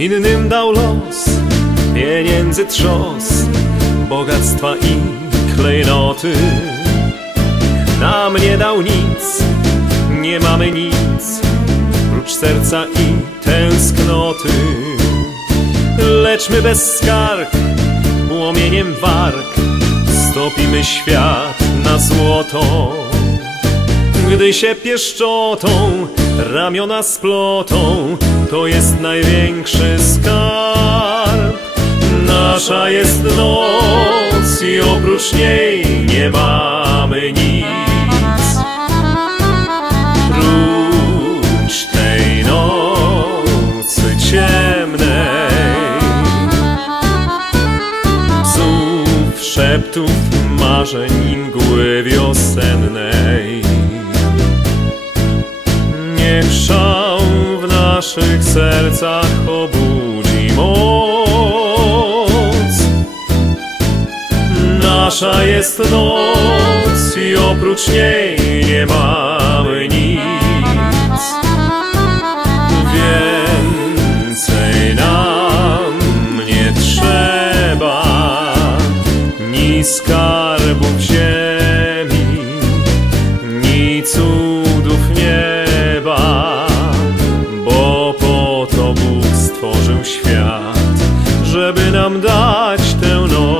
Innym dał los, pieniędzy trzos, bogactwa i klejnoty. Nam nie dał nic, nie mamy nic, prócz serca i tęsknoty. Lecz my bez skarg, płomieniem warg, stopimy świat na złoto. Gdy się pieszczotą ramiona splotą, to jest największy skarb. Nasza jest noc i oprócz niej nie mamy nic. Prócz tej nocy ciemnej, psów, szeptów, marzeń i mgły wiosennej. Niech szał w naszych sercach obudzi moc. Nasza jest noc i oprócz niej nie mamy nic. Więcej nam nie trzeba, ni skarbów ziemi, ni cudów nieba, bo po to Bóg stworzył świat, żeby nam dać tę noc.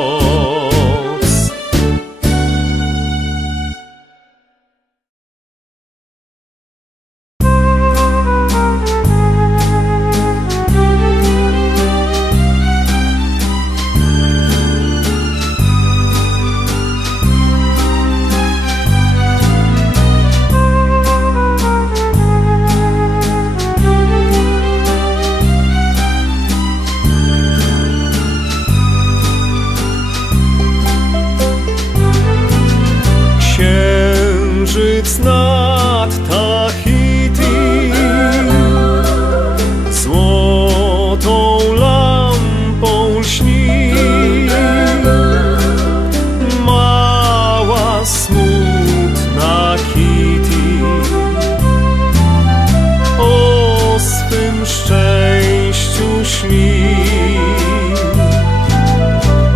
Nad Tahiti złotą lampą lśni. Mała, smutna Kitty o swym szczęściu śni.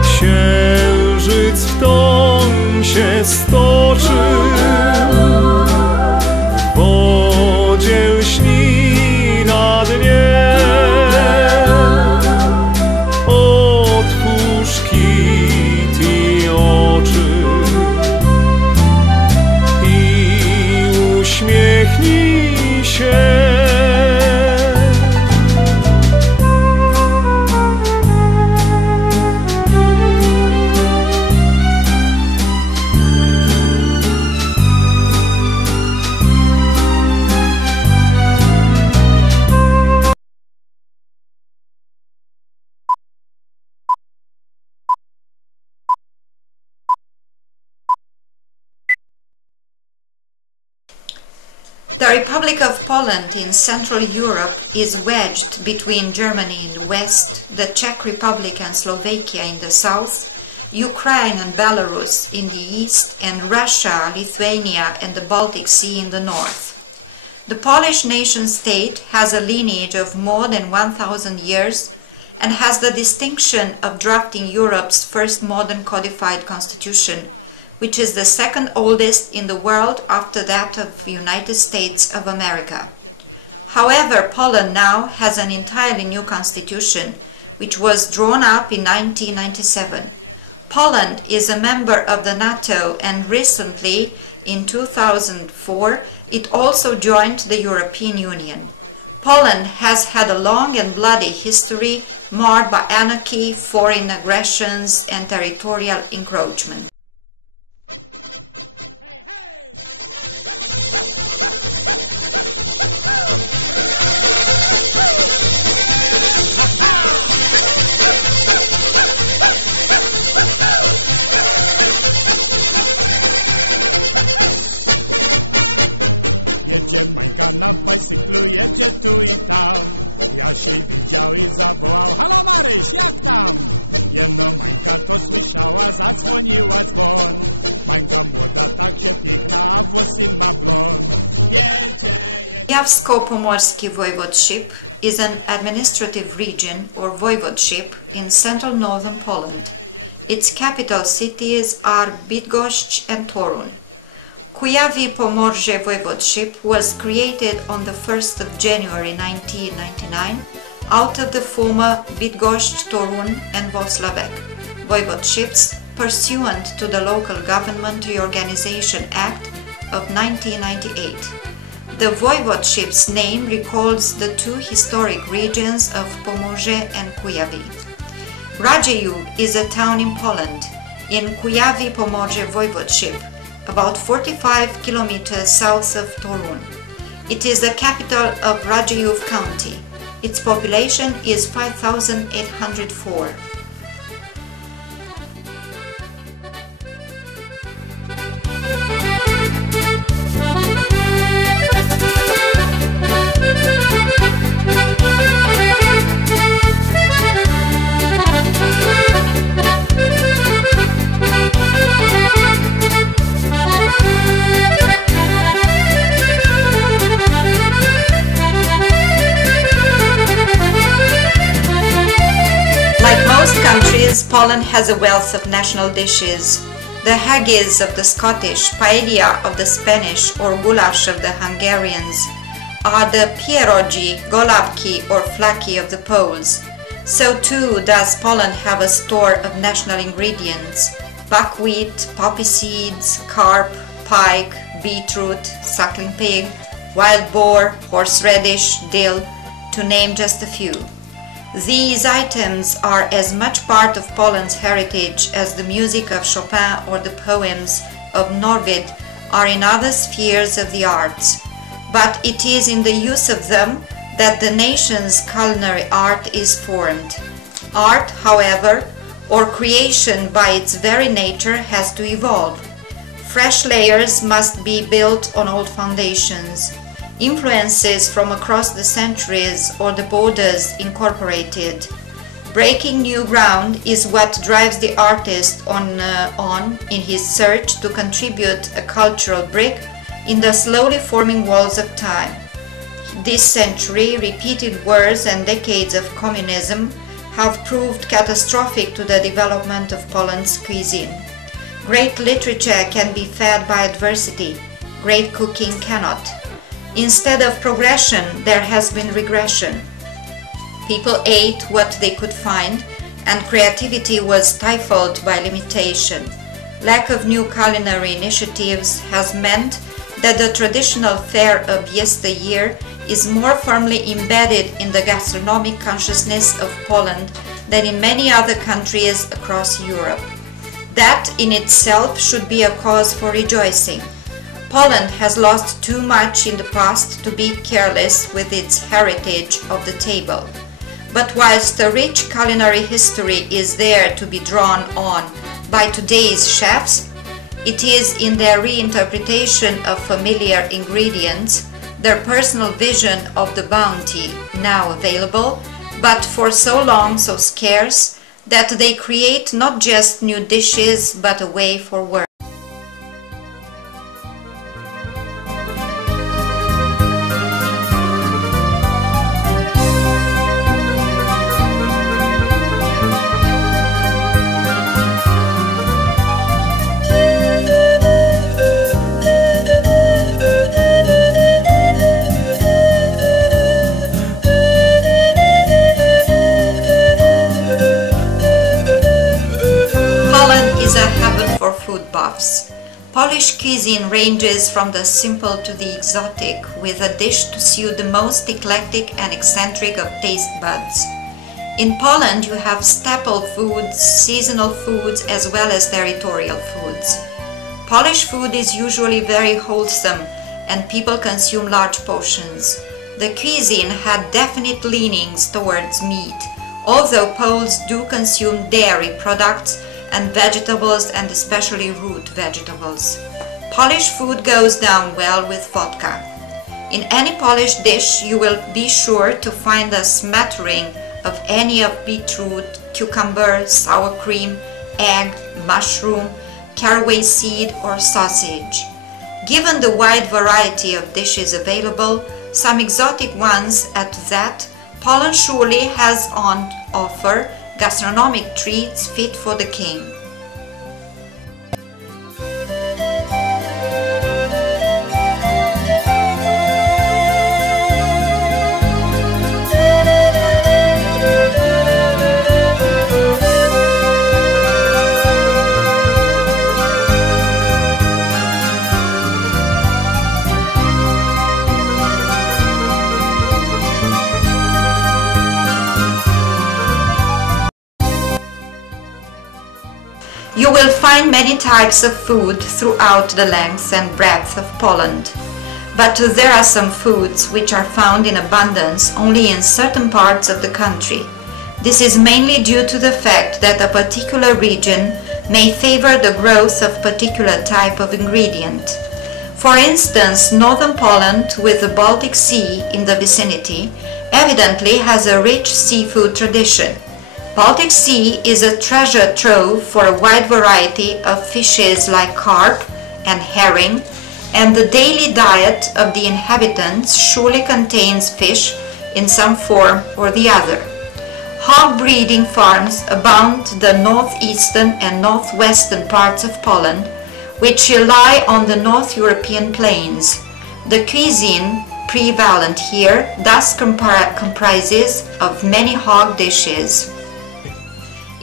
Księżyc w toń się stoczy, lśni na dnie. Otwórz Kitty oczy i uśmiechnij się. The Republic of Poland in Central Europe is wedged between Germany in the west, the Czech Republic and Slovakia in the south, Ukraine and Belarus in the east, and Russia, Lithuania and the Baltic Sea in the north. The Polish nation-state has a lineage of more than 1,000 years and has the distinction of drafting Europe's first modern codified constitution, which is the second oldest in the world after that of the United States of America. However, Poland now has an entirely new constitution, which was drawn up in 1997. Poland is a member of the NATO, and recently, in 2004, it also joined the European Union. Poland has had a long and bloody history marred by anarchy, foreign aggressions, and territorial encroachment. Kujawsko-Pomorski voivodeship is an administrative region or voivodeship in central northern Poland. Its capital cities are Bydgoszcz and Torun. Kujawsko-Pomorze voivodeship was created on the 1st of January 1999 out of the former Bydgoszcz, Torun and Włocławek voivodeships pursuant to the Local Government Reorganization Act of 1998. The voivodeship's name recalls the two historic regions of Pomorze and Kujawi. Radzieju is a town in Poland, in Kujawsko-Pomorze voivodeship, about 45 kilometers south of Torun. It is the capital of Radzieju County. Its population is 5,804. Poland has a wealth of national dishes. The haggis of the Scottish, paella of the Spanish or goulash of the Hungarians are the pierogi, golubki or flaki of the Poles. So too does Poland have a store of national ingredients: buckwheat, poppy seeds, carp, pike, beetroot, suckling pig, wild boar, horseradish, dill, to name just a few. These items are as much part of Poland's heritage as the music of Chopin or the poems of Norvid are in other spheres of the arts. But it is in the use of them that the nation's culinary art is formed. Art, however, or creation by its very nature, has to evolve. Fresh layers must be built on old foundations. Influences from across the centuries or the borders incorporated. Breaking new ground is what drives the artist on in his search to contribute a cultural brick in the slowly forming walls of time. This century, repeated wars and decades of communism have proved catastrophic to the development of Poland's cuisine. Great literature can be fed by adversity, great cooking cannot. Instead of progression, there has been regression. People ate what they could find, and creativity was stifled by limitation. Lack of new culinary initiatives has meant that the traditional fare of yesteryear is more firmly embedded in the gastronomic consciousness of Poland than in many other countries across Europe. That in itself should be a cause for rejoicing. Poland has lost too much in the past to be careless with its heritage of the table. But whilst a rich culinary history is there to be drawn on by today's chefs, it is in their reinterpretation of familiar ingredients, their personal vision of the bounty now available, but for so long so scarce, that they create not just new dishes but a way for work. Polish cuisine ranges from the simple to the exotic, with a dish to suit the most eclectic and eccentric of taste buds. In Poland you have staple foods, seasonal foods, as well as territorial foods. Polish food is usually very wholesome and people consume large portions. The cuisine had definite leanings towards meat, although Poles do consume dairy products and vegetables, and especially root vegetables. Polish food goes down well with vodka. In any Polish dish you will be sure to find a smattering of any of beetroot, cucumber, sour cream, egg, mushroom, caraway seed or sausage. Given the wide variety of dishes available, some exotic ones at that, Poland surely has on offer gastronomic treats fit for the king. You will find many types of food throughout the length and breadth of Poland, but there are some foods which are found in abundance only in certain parts of the country. This is mainly due to the fact that a particular region may favor the growth of particular type of ingredient. For instance, northern Poland, with the Baltic Sea in the vicinity, evidently has a rich seafood tradition. Baltic Sea is a treasure trove for a wide variety of fishes like carp and herring, and the daily diet of the inhabitants surely contains fish in some form or the other. Hog breeding farms abound in the northeastern and northwestern parts of Poland, which lie on the North European plains. The cuisine prevalent here thus comprises of many hog dishes.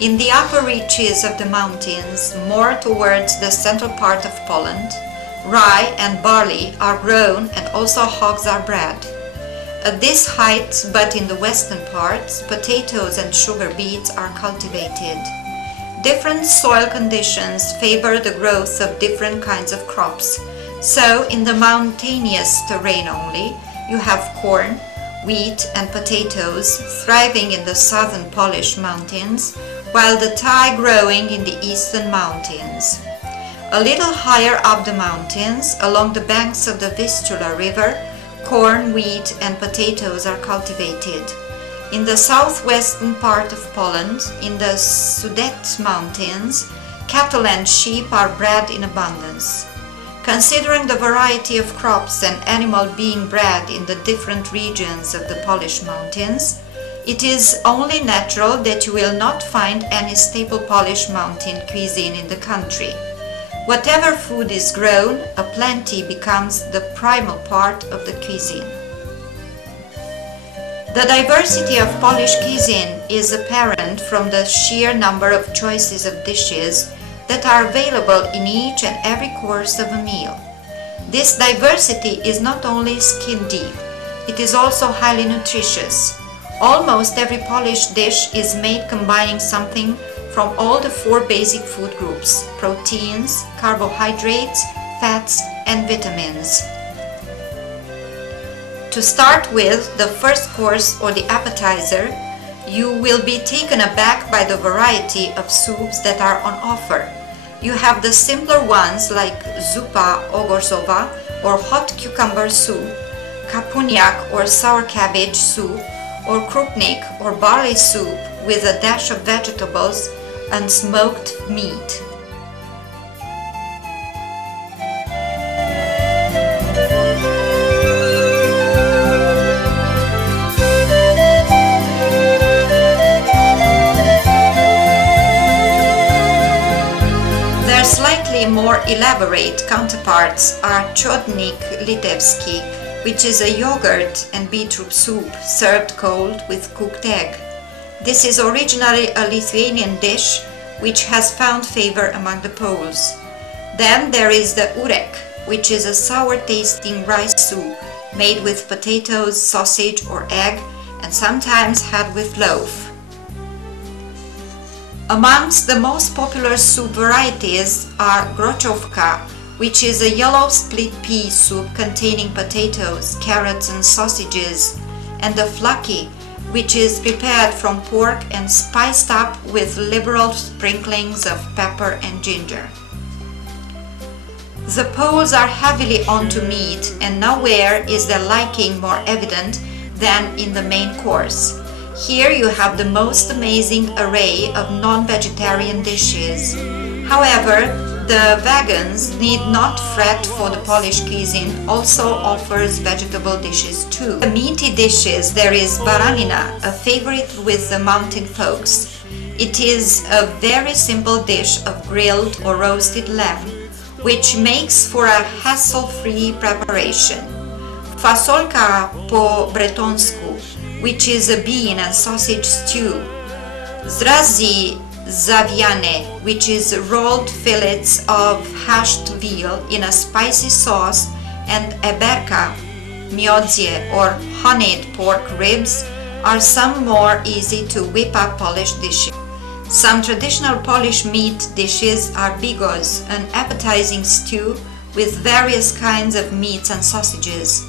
In the upper reaches of the mountains, more towards the central part of Poland, rye and barley are grown and also hogs are bred. At this height, but in the western parts, potatoes and sugar beets are cultivated. Different soil conditions favor the growth of different kinds of crops. So, in the mountainous terrain only, you have corn, wheat and potatoes thriving in the southern Polish mountains, while the tie growing in the eastern mountains. A little higher up the mountains, along the banks of the Vistula River, corn, wheat and potatoes are cultivated. In the southwestern part of Poland, in the Sudet Mountains, cattle and sheep are bred in abundance. Considering the variety of crops and animal being bred in the different regions of the Polish mountains, it is only natural that you will not find any staple Polish mountain cuisine in the country. Whatever food is grown, a plenty becomes the primal part of the cuisine. The diversity of Polish cuisine is apparent from the sheer number of choices of dishes that are available in each and every course of a meal. This diversity is not only skin deep, it is also highly nutritious. Almost every Polish dish is made combining something from all the four basic food groups: proteins, carbohydrates, fats, and vitamins. To start with, the first course or the appetizer, you will be taken aback by the variety of soups that are on offer. You have the simpler ones like zupa ogorzowa or hot cucumber soup, kapuniak or sour cabbage soup, or krupnik or barley soup with a dash of vegetables and smoked meat. Their slightly more elaborate counterparts are chodnik litewski, which is a yogurt and beetroot soup served cold with cooked egg. This is originally a Lithuanian dish which has found favor among the Poles. Then there is the urek, which is a sour-tasting rice soup made with potatoes, sausage or egg, and sometimes had with loaf. Amongst the most popular soup varieties are grochówka, which is a yellow split pea soup containing potatoes, carrots and sausages, and the flaki, which is prepared from pork and spiced up with liberal sprinklings of pepper and ginger. The Poles are heavily onto meat, and nowhere is their liking more evident than in the main course. Here you have the most amazing array of non-vegetarian dishes. However, The vegans need not fret, for the Polish cuisine also offers vegetable dishes too. The meaty dishes, there is baranina, a favorite with the mountain folks. It is a very simple dish of grilled or roasted lamb, which makes for a hassle-free preparation. Fasolka po bretonsku, which is a bean and sausage stew. Zrazy zawiane, which is rolled fillets of hashed veal in a spicy sauce, and eberka, miodzie, or honeyed pork ribs are some more easy to whip up Polish dishes. Some traditional Polish meat dishes are bigos, an appetizing stew with various kinds of meats and sausages.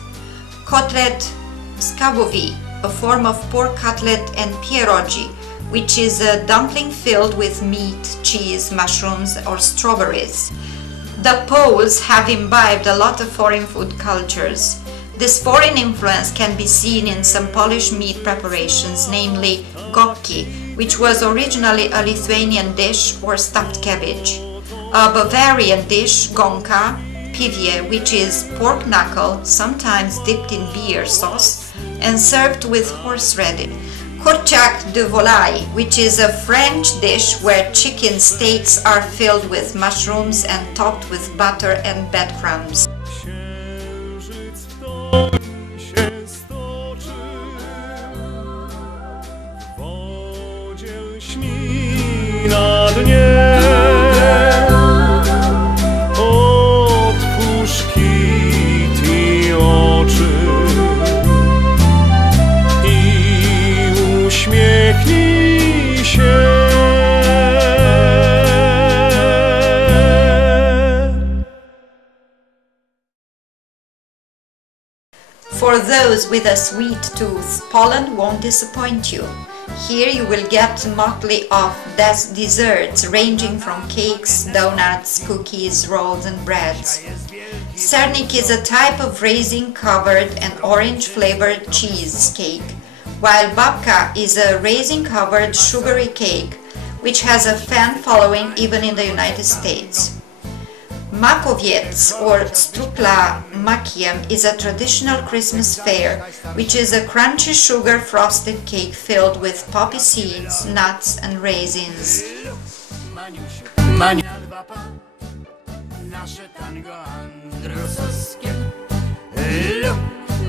Kotlet skabowy, a form of pork cutlet, and pierogi, which is a dumpling filled with meat, cheese, mushrooms, or strawberries. The Poles have imbibed a lot of foreign food cultures. This foreign influence can be seen in some Polish meat preparations, namely gokki, which was originally a Lithuanian dish or stuffed cabbage. A Bavarian dish, gonka, piwie, which is pork knuckle, sometimes dipped in beer sauce, and served with horseradish. Kurczak de volaille, which is a French dish where chicken steaks are filled with mushrooms and topped with butter and breadcrumbs. Na dnie otwórz Kitty oczy i uśmiechnij się. For those with a sweet tooth, Poland won't disappoint you. Here you will get a motley of desserts ranging from cakes, donuts, cookies, rolls and breads. Sernik is a type of raisin-covered and orange-flavored cheesecake, while babka is a raisin-covered sugary cake, which has a fan following even in the United States. Makowiec, or strupla makiem, is a traditional Christmas fare, which is a crunchy sugar-frosted cake filled with poppy seeds, nuts and raisins.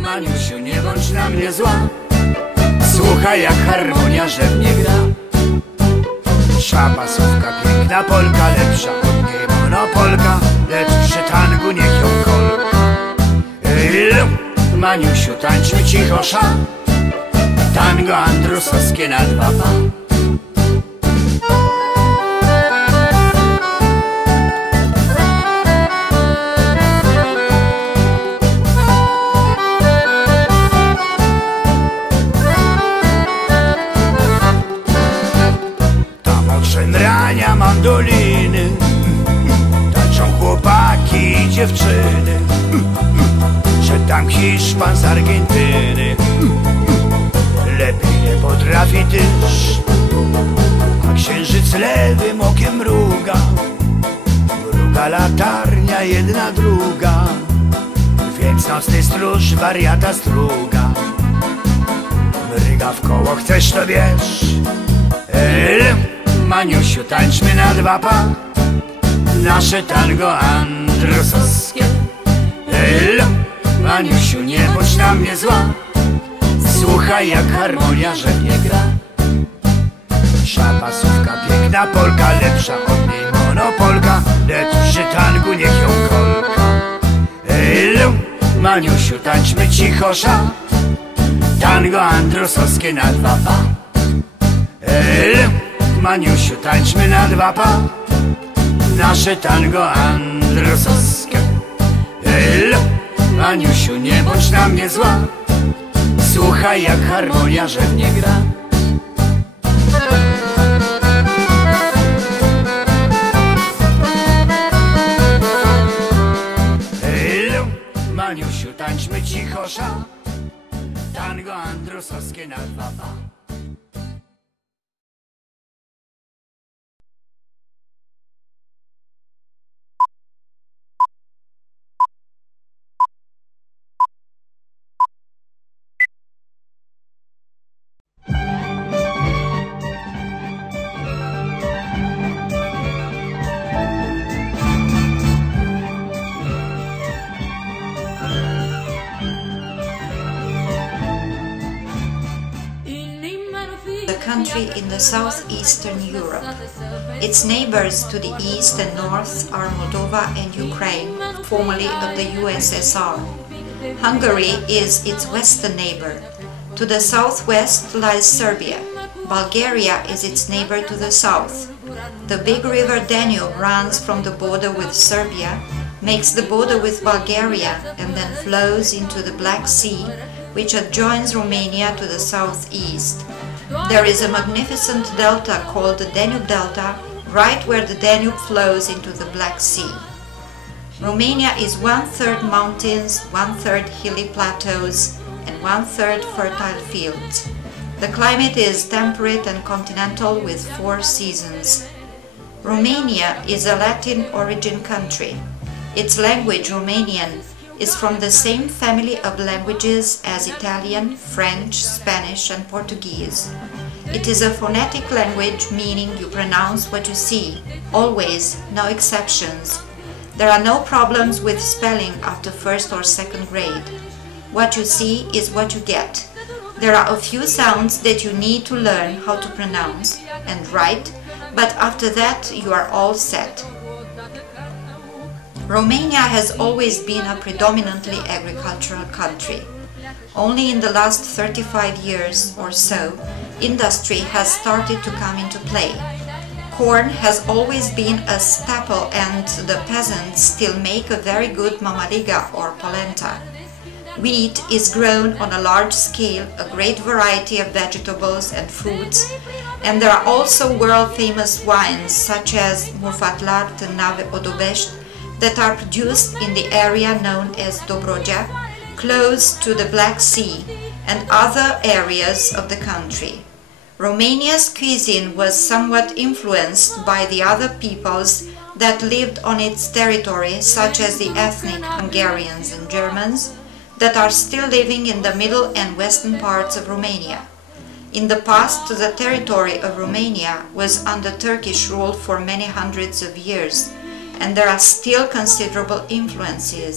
Maniusiu, nie bądź na mnie zła, słuchaj jak harmonia rzewnie gra. Szabasówka, piękna polka, lepsza od niej monopolka, lecz przy tangu niech ją kolka. Maniusiu, tańczmy cicho sza, tango andrusowskie na dwa pa. Szemrania mandoliny, tańczą chłopaki i dziewczyny, że tam Hiszpan z Argentyny lepiej nie potrafi tyż, a księżyc lewym okiem mruga, mruga latarnia jedna druga, więc nocny stróż wariata struga, mryga w koło, chcesz to wiesz. Maniusiu, tańczmy na dwa pa, nasze tango andrusowskie. Maniusiu, nie bądź na mnie zła, słuchaj jak harmonia rzewnie gra. Szabasówka, piękna polka, lepsza od niej monopolka, lecz przy tangu niech ją kolka. Maniusiu, tańczmy cicho sza, tango andrusowskie na dwa pa. Maniusiu, tańczmy na dwa pa, nasze tango andrusowskie. Maniusiu, nie bądź na mnie zła, słuchaj jak harmonia rzewnie gra. Maniusiu, tańczmy cicho sza, tango andrusowskie na dwa pa. country in the southeastern Europe. Its neighbors to the east and north are Moldova and Ukraine, formerly of the USSR. Hungary is its western neighbor. To the southwest lies Serbia. Bulgaria is its neighbor to the south. The big river Danube runs from the border with Serbia, makes the border with Bulgaria, and then flows into the Black Sea, which adjoins Romania to the southeast. There is a magnificent delta called the Danube Delta, right where the Danube flows into the Black Sea. Romania is 1/3 mountains, 1/3 hilly plateaus, and 1/3 fertile fields. The climate is temperate and continental with 4 seasons. Romania is a Latin origin country. Its language, Romanian, is from the same family of languages as Italian, French, Spanish, and Portuguese. It is a phonetic language, meaning you pronounce what you see, always, no exceptions. There are no problems with spelling after 1st or 2nd grade. What you see is what you get. There are a few sounds that you need to learn how to pronounce and write, but after that you are all set. Romania has always been a predominantly agricultural country. Only in the last 35 years or so, industry has started to come into play. Corn has always been a staple and the peasants still make a very good mamaliga or polenta. Wheat is grown on a large scale, a great variety of vegetables and fruits, and there are also world-famous wines such as Murfatlar, Târnave, Odobești that are produced in the area known as Dobrogea, close to the Black Sea and other areas of the country. Romania's cuisine was somewhat influenced by the other peoples that lived on its territory, such as the ethnic Hungarians and Germans, that are still living in the middle and western parts of Romania. In the past, the territory of Romania was under Turkish rule for many hundreds of years, and there are still considerable influences.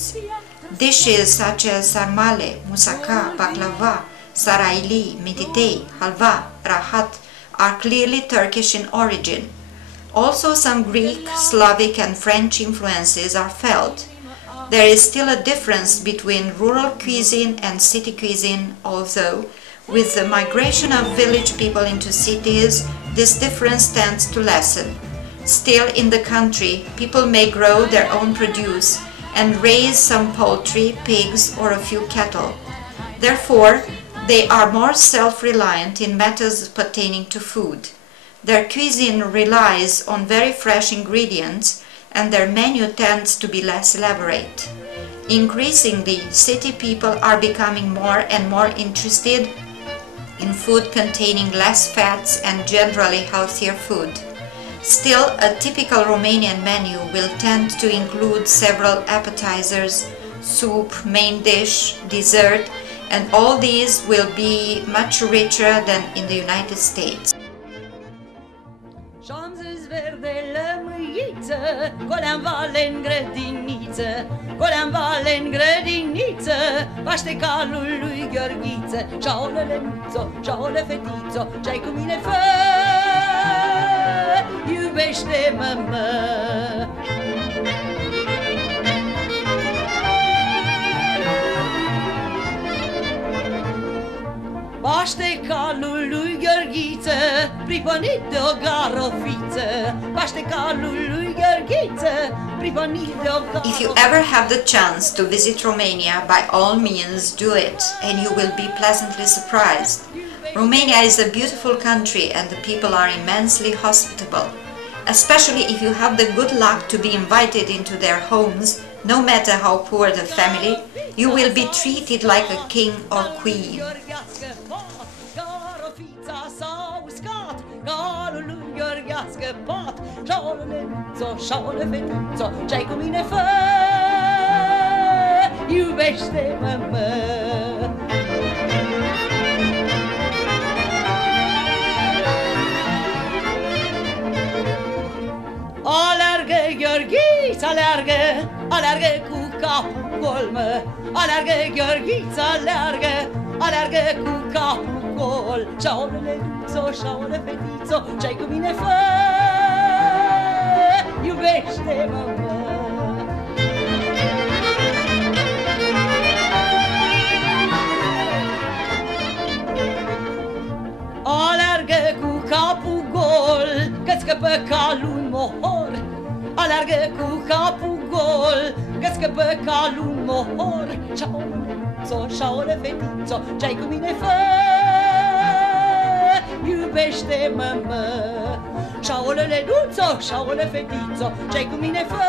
Dishes such as sarmale, musaka, baklava, saraili, mititei, halva, rahat are clearly Turkish in origin. Also some Greek, Slavic and French influences are felt. There is still a difference between rural cuisine and city cuisine, although with the migration of village people into cities, this difference tends to lessen. Still in the country, people may grow their own produce and raise some poultry, pigs or a few cattle. Therefore, they are more self-reliant in matters pertaining to food. Their cuisine relies on very fresh ingredients and their menu tends to be less elaborate. Increasingly, city people are becoming more and more interested in food containing less fats and generally healthier food. Still, a typical Romanian menu will tend to include several appetizers, soup, main dish, dessert, and all these will be much richer than in the United States. Goleam vale în grădiniță, goleam vale în grădiniță, paște calul lui Gheorghiță. Șaolele nuțo, șaole fetițo, ce-ai cu mine fă, iubește-mă, mă. Paște calul lui Gheorghiță, pripănit de o garofiță. Paște calul lui Gheorghiță, pripănit de o garofiță. If you ever have the chance to visit Romania, by all means do it, and you will be pleasantly surprised. Romania is a beautiful country and the people are immensely hospitable. Especially if you have the good luck to be invited into their homes, no matter how poor the family, you will be treated like a king or queen. Ce-ai cu mine fă, iubește-mă, mă. Alergă, Gheorghiță, alergă, alergă cu capul gol, mă. Alergă, Gheorghiță, alergă, alergă cu capul gol. Șaole leduțo, șaole fetițo, ce-ai cu mine fă? Iubește-mă, mă. Alergă cu capul gol, că scăpă calul mohor. Alergă cu capul gol, că scăpă calul mohor. Șaole leduțo, șaole fetițo, ce-ai cu mine fă? Iubește-mă, mă. Șaole leduțo, șaole fetițo, ce-ai cu mine fă?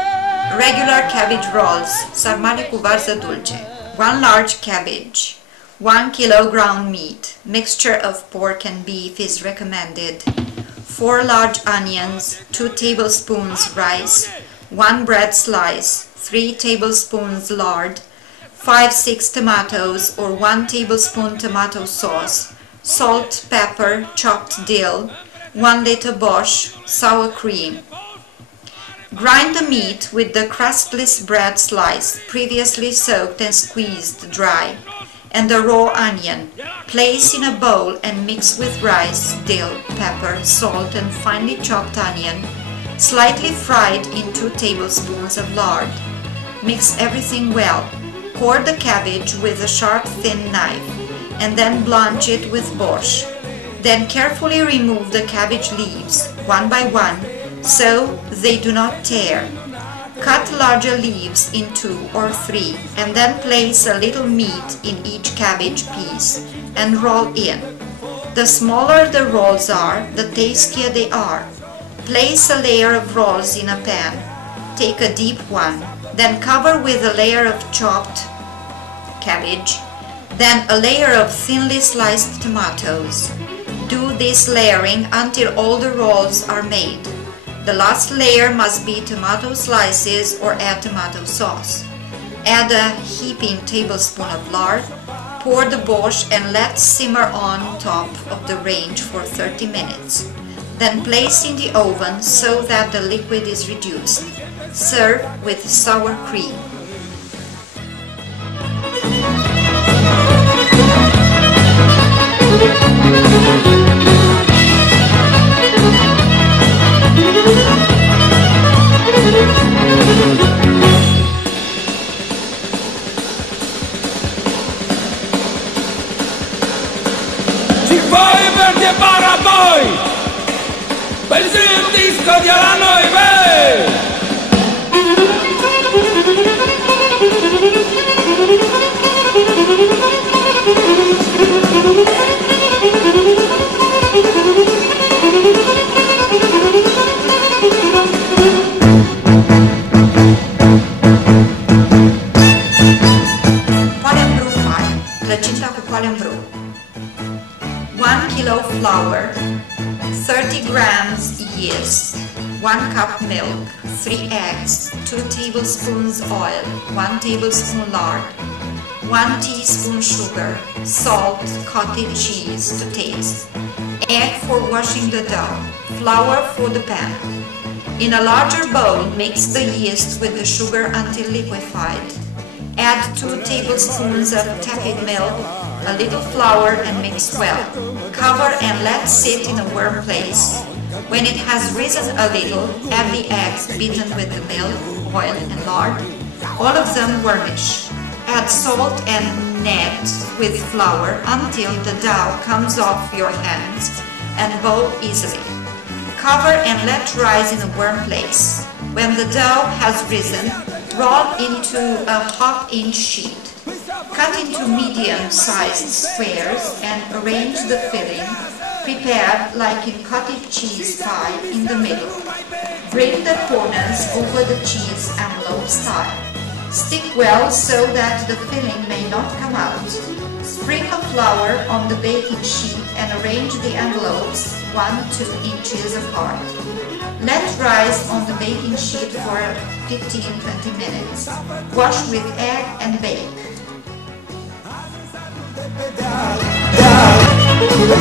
Regular cabbage rolls, sarmale cu varză dulce. 1 large cabbage, 1 kilo ground meat, mixture of pork and beef is recommended. 4 large onions, 2 tablespoons rice, 1 bread slice, 3 tablespoons lard, 5-6 tomatoes or 1 tablespoon tomato sauce, salt, pepper, chopped dill, 1 liter Bosch, sour cream. Grind the meat with the crustless bread slice, previously soaked and squeezed dry, and the raw onion. Place in a bowl and mix with rice, dill, pepper, salt and finely chopped onion, slightly fried in 2 tablespoons of lard. Mix everything well. Core the cabbage with a sharp thin knife and then blanch it with Bosch. Then carefully remove the cabbage leaves, one by one, so they do not tear. Cut larger leaves in 2 or 3 and then place a little meat in each cabbage piece and roll in. The smaller the rolls are, the tastier they are. Place a layer of rolls in a pan. Take a deep one, then cover with a layer of chopped cabbage, then a layer of thinly sliced tomatoes. Do this layering until all the rolls are made. The last layer must be tomato slices or add tomato sauce. Add a heaping tablespoon of lard, pour the Bosch and let simmer on top of the range for 30 minutes. Then place in the oven so that the liquid is reduced. Serve with sour cream. Si voi perché para voi, pensi un disco di Alano e me. Polenbru pie, plăcinta cu polenbru. 1 kilo flour, 30 grams yeast, 1 cup milk, 3 eggs, 2 tablespoons oil, 1 tablespoon lard, 1 teaspoon sugar, salt, cottage cheese to taste, egg for washing the dough, flour for the pan. In a larger bowl, mix the yeast with the sugar until liquefied. Add 2 tablespoons of tepid milk, a little flour and mix well. Cover and let sit in a warm place. When it has risen a little, add the eggs beaten with the milk, oil and lard, all of them warmish. Add salt and knead with flour until the dough comes off your hands and bowl easily. Cover and let rise in a warm place. When the dough has risen, roll into a 1/2-inch sheet. Cut into medium-sized squares and arrange the filling, prepared like in cottage cheese pie, in the middle. Bring the corners over the cheese envelope style. Stick well so that the filling may not come out. Sprinkle flour on the baking sheet and arrange the envelopes 1-2 inches apart. Let rise on the baking sheet for 15-20 minutes. Wash with egg and bake.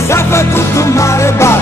S-a făcut un mare bar.